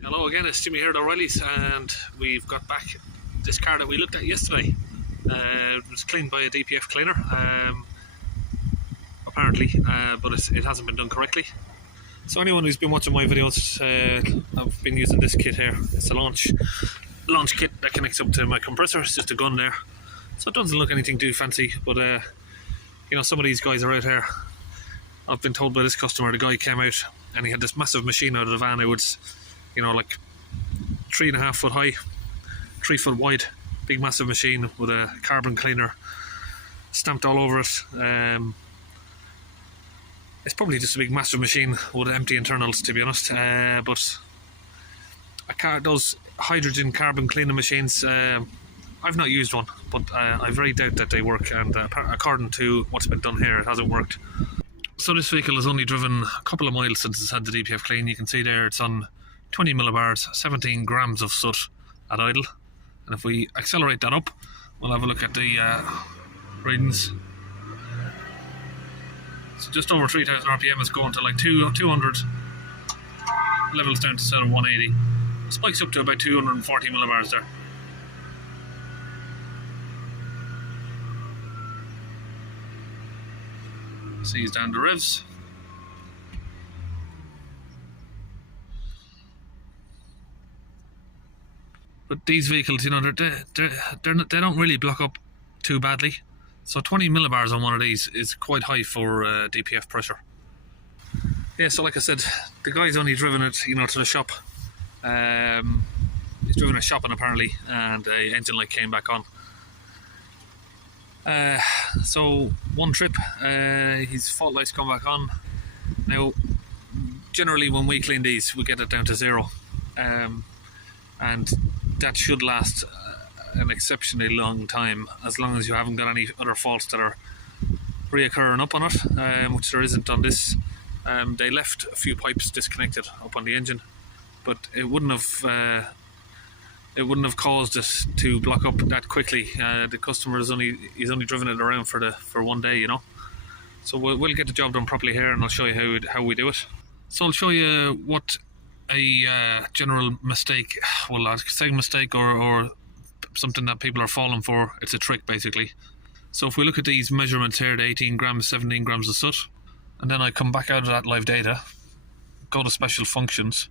Hello again, it's Jimmy here at O'Reilly's, and we've got back this car that we looked at yesterday. It was cleaned by a DPF cleaner, apparently, but it hasn't been done correctly. So anyone who's been watching my videos, I've been using this kit here. It's a launch kit that connects up to my compressor. It's just a gun there, so it doesn't look anything too fancy, but you know, some of these guys are out here. I've been told by this customer, the guy came out and he had this massive machine out of the van. It was, you know, like 3.5 foot high, 3 foot wide, big massive machine with a carbon cleaner stamped all over it. It's probably just a big massive machine with empty internals, to be honest, but those hydrogen carbon cleaning machines, I've not used one, but I very doubt that they work, and according to what's been done here, it hasn't worked. So this vehicle has only driven a couple of miles since it's had the DPF clean. You can see there it's on 20 millibars, 17 grams of soot at idle. And if we accelerate that up, we'll have a look at the readings. So just over 3,000 RPM is going to like 200, levels down to sort of 180. Spikes up to about 240 millibars there. Sees down the revs. But these vehicles, you know, they don't really block up too badly. So 20 millibars on one of these is quite high for DPF pressure. Yeah, so like I said, the guy's only driven it, you know, to the shop. He's driven it shopping apparently, and the engine light came back on. So one trip, his fault lights come back on. Now, generally when we clean these, we get it down to 0, and that should last an exceptionally long time, as long as you haven't got any other faults that are reoccurring up on it, which there isn't on this. They left a few pipes disconnected up on the engine, but it wouldn't have caused it to block up that quickly. The customer he's only driven it around for 1 day, you know. So we'll get the job done properly here, and I'll show you how we do it. So I'll show you what a general mistake, well, I'd say mistake or something that people are falling for. It's a trick basically. So if we look at these measurements here, the 18 grams, 17 grams of soot, and then I come back out of that live data, go to special functions.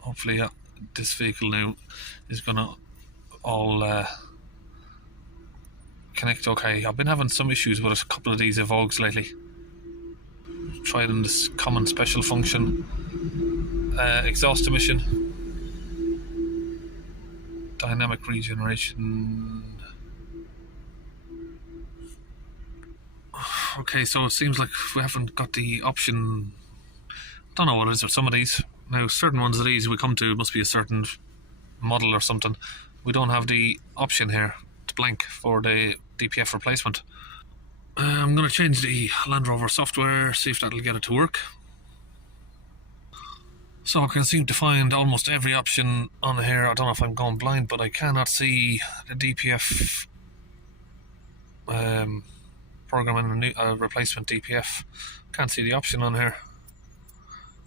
Hopefully this vehicle now is gonna all connect okay. I've been having some issues with a couple of these Evoques lately. Tried in this common special function, exhaust emission, dynamic regeneration. Okay, so it seems like we haven't got the option. Don't know what it is for some of these. Now, certain ones of these we come to must be a certain model or something. We don't have the option here. It's blank for the DPF replacement. I'm going to change the Land Rover software, see if that'll get it to work. So I can seem to find almost every option on here. I don't know if I'm going blind, but I cannot see the DPF programming a replacement DPF. Can't see the option on here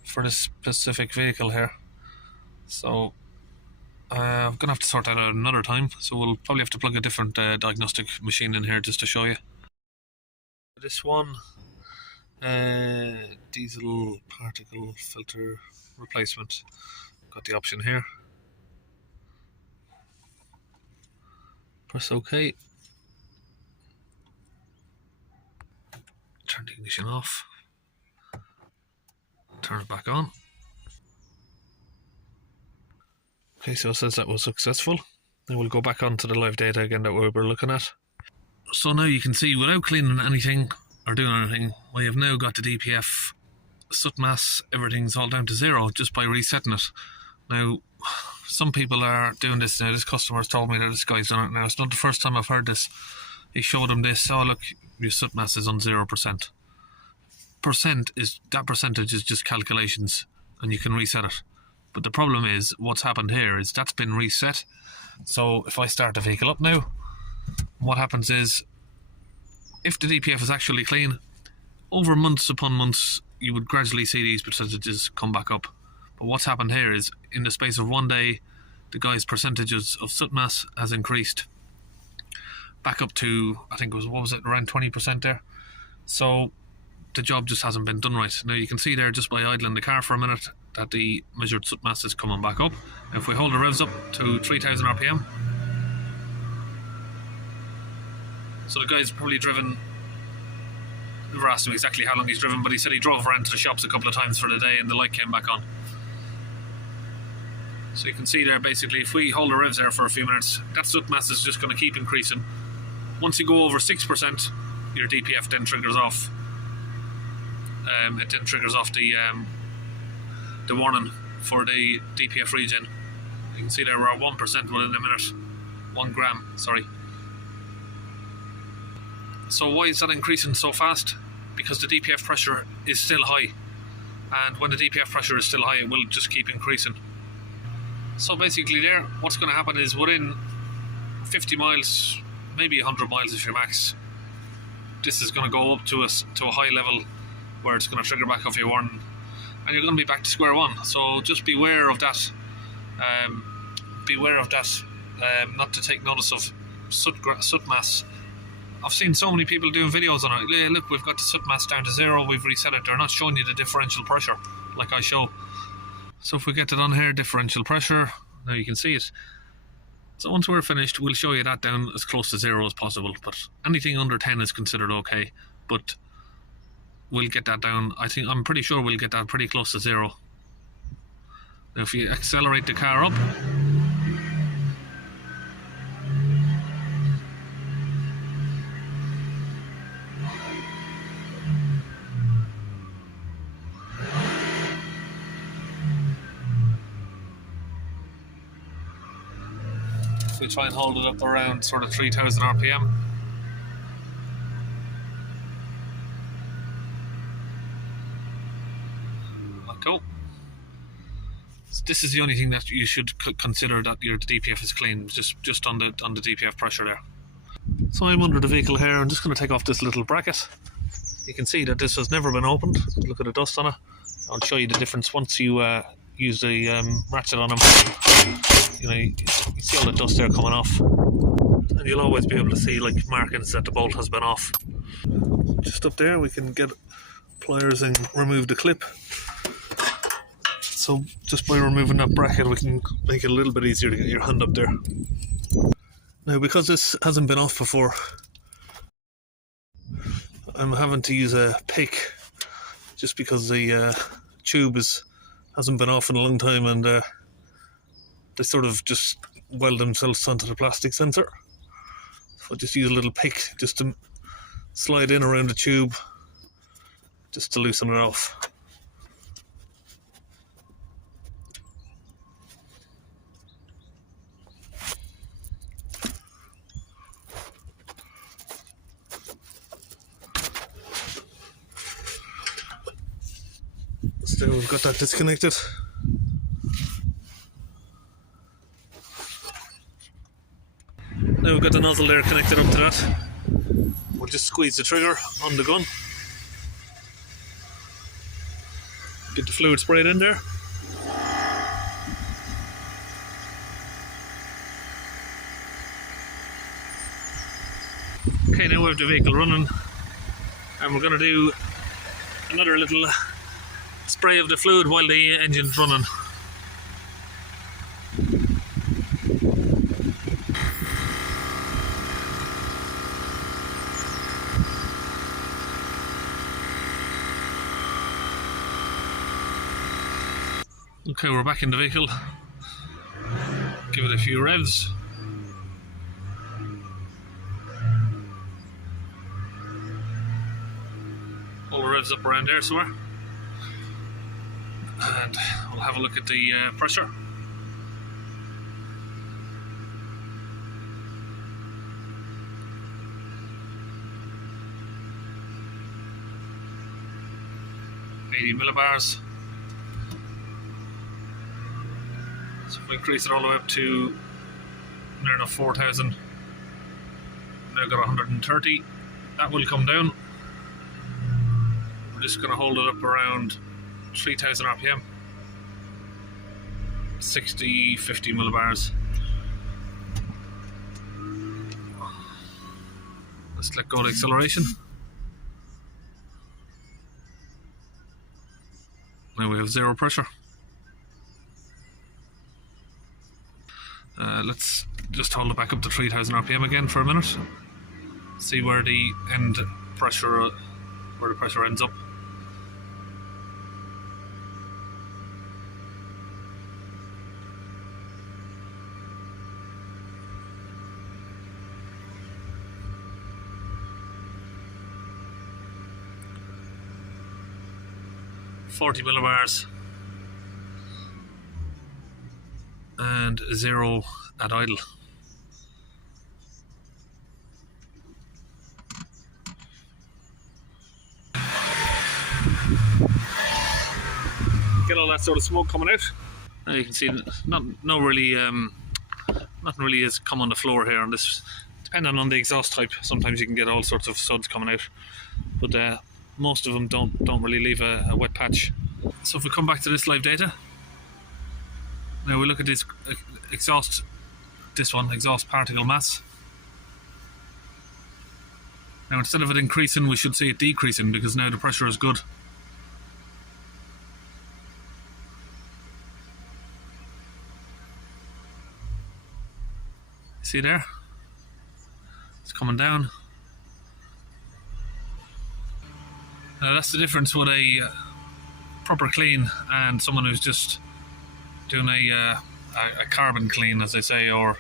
for this specific vehicle here. So I'm gonna have to sort that out another time, so we'll probably have to plug a different diagnostic machine in here just to show you. This one, diesel particle filter replacement, got the option here. Press OK, turn the ignition off, turn it back on. Okay, so it says that was successful. Then we'll go back onto the live data again that we were looking at. So now you can see, without cleaning anything or doing anything, we have now got the DPF soot mass, everything's all down to 0 just by resetting it. Now, some people are doing this now. This customer has told me that this guy's done it now. It's not the first time I've heard this. He showed him this. Oh, look, your soot mass is on 0%. That percentage is just calculations, and you can reset it. But the problem is, what's happened here is that's been reset. So if I start the vehicle up now, what happens is, if the DPF is actually clean, over months upon months, you would gradually see these percentages come back up. But what's happened here is, in the space of one day, the guy's percentages of soot mass has increased back up to, I think it was, what was it, around 20% there. So the job just hasn't been done right. Now you can see there, just by idling the car for a minute, that the measured soot mass is coming back up. If we hold the revs up to 3000 RPM, so the guy's probably driven, never asked him exactly how long he's driven, but he said he drove around to the shops a couple of times for the day and the light came back on. So you can see there, basically, if we hold the revs there for a few minutes, that soot mass is just going to keep increasing. Once you go over 6%, your DPF then triggers off. It then triggers off the warning for the DPF regen. You can see there we're at 1% within a minute. 1 gram, sorry. So why is that increasing so fast? Because the DPF pressure is still high. And when the DPF pressure is still high, it will just keep increasing. So basically there, what's going to happen is, within 50 miles, maybe 100 miles is your max, this is going to go up to a high level where it's going to trigger back off your warning, and you're going to be back to square one. So just beware of that. Not to take notice of soot mass. I've seen so many people doing videos on it. Yeah, look, we've got the soot mass down to 0, we've reset it. They're not showing you the differential pressure like I show. So if we get it on here, differential pressure, now you can see it. So once we're finished, we'll show you that down as close to 0 as possible. But anything under 10 is considered okay. But we'll get that down. I'm pretty sure we'll get that pretty close to 0. Now if you accelerate the car up, we try and hold it up around sort of 3000 RPM. Let go. So this is the only thing that you should consider, that your DPF is clean, just on the DPF pressure there. So I'm under the vehicle here. I'm just going to take off this little bracket. You can see that this has never been opened. Look at the dust on it. I'll show you the difference once you use the ratchet on them. You know, you see all the dust there coming off, and you'll always be able to see like markings that the bolt has been off. Just up there we can get pliers and remove the clip. So just by removing that bracket, we can make it a little bit easier to get your hand up there. Now, because this hasn't been off before, I'm having to use a pick, just because the tube hasn't been off in a long time, and they sort of just weld themselves onto the plastic sensor. So I just use a little pick just to slide in around the tube, just to loosen it off. So we've got that disconnected. Now we've got the nozzle there connected up to that. We'll just squeeze the trigger on the gun. Get the fluid sprayed in there. Okay, now we have the vehicle running, and we're going to do another little spray of the fluid while the engine's running. Okay, we're back in the vehicle. Give it a few revs. All the revs up around there somewhere. And we'll have a look at the pressure. .80 millibars. So if we increase it all the way up to near enough 4000. Now got 130. That will come down. We're just going to hold it up around 3000 RPM. 50 millibars. Let's let go of the acceleration. Now we have zero pressure. Let's just hold it back up to 3000 RPM again for a minute. See where the end pressure, where the pressure ends up. $40 millibars and zero at idle. Get all that sort of smoke coming out. Now you can see nothing really has come on the floor here on this. Depending on the exhaust type, sometimes you can get all sorts of suds coming out, but most of them don't really leave a wet patch. So if we come back to this live data, now we look at this exhaust particle mass. Now instead of it increasing, we should see it decreasing because now the pressure is good. See there? It's coming down. Now that's the difference with a proper clean and someone who's just doing a carbon clean, as they say, or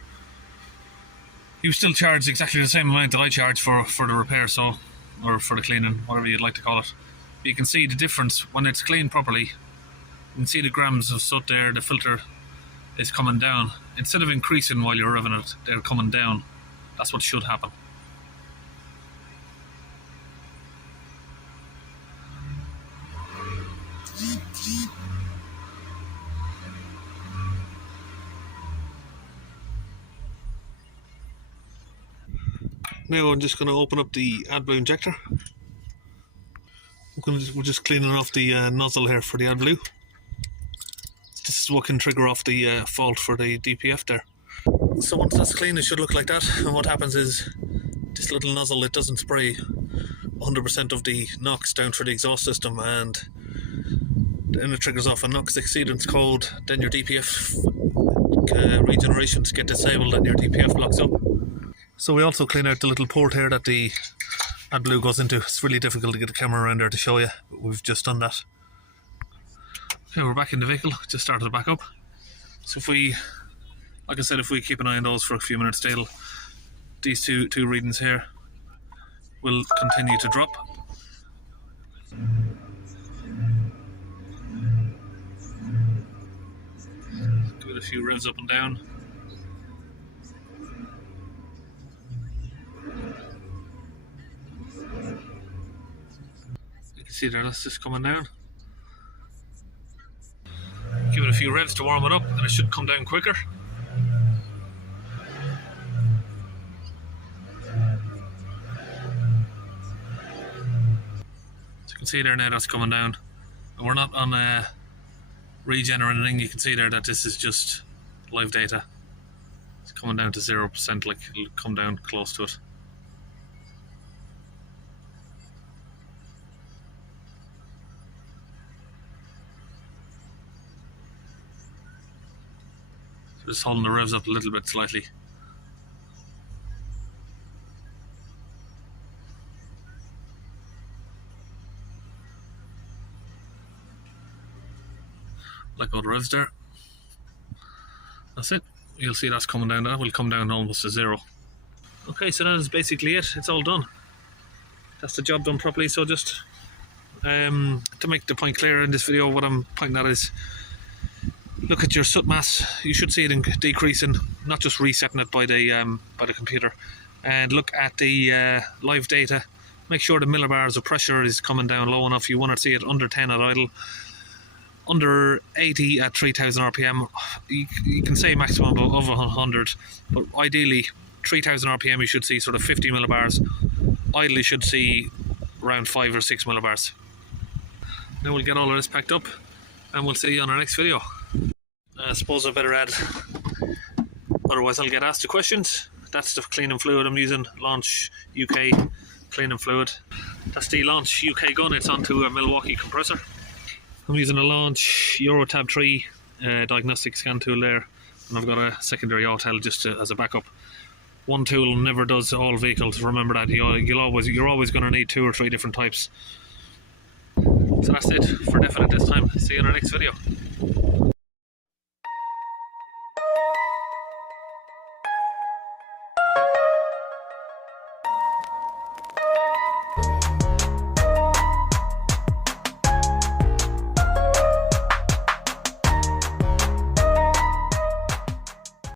you still charge exactly the same amount that I charge for the repair, so, or for the cleaning, whatever you'd like to call it. But you can see the difference when it's cleaned properly. You can see the grams of soot there, the filter is coming down. Instead of increasing while you're revving it, they're coming down. That's what should happen. Now I'm just going to open up the AdBlue injector. We're just cleaning off the nozzle here for the AdBlue. This is what can trigger off the fault for the DPF there. So once that's clean, it should look like that. And what happens is this little nozzle, it doesn't spray 100% of the NOx down through the exhaust system, and then it triggers off a NOx exceedance code. Then your DPF regenerations get disabled and your DPF blocks up. So we also clean out the little port here that the AdBlue goes into. It's really difficult to get the camera around there to show you, but we've just done that. Okay, we're back in the vehicle, just started it back up. So if we, like I said, if we keep an eye on those for a few minutes, these two readings here will continue to drop. Give it a few revs up and down. You can see there, that's just coming down. Give it a few revs to warm it up and it should come down quicker. So you can see there now that's coming down. And we're not on regen or anything. You can see there that this is just live data. It's coming down to 0%, like it'll come down close to it. Just holding the revs up a little bit slightly. Let go of the revs there. That's it. You'll see that's coming down. That will come down almost to zero. Okay, so that is basically it. It's all done. That's the job done properly. So just to make the point clear in this video, what I'm pointing at is, look at your soot mass. You should see it decreasing, not just resetting it by the computer. And look at the live data. Make sure the millibars of pressure is coming down low enough. You want to see it under 10 at idle, under 80 at 3000 RPM. You can say maximum of 100, but ideally 3000 RPM you should see sort of 50 millibars. Idle you should see around 5 or 6 millibars. Now we'll get all of this packed up and we'll see you on our next video. I suppose I better add, otherwise I'll get asked the questions. That's the cleaning fluid I'm using, Launch UK cleaning fluid. That's the Launch UK gun, it's onto a Milwaukee compressor. I'm using a Launch Eurotab 3 diagnostic scan tool there, and I've got a secondary autel just as a backup. One tool never does all vehicles, remember that. You're always going to need 2 or 3 different types. So that's it for definite this time. See you in our next video.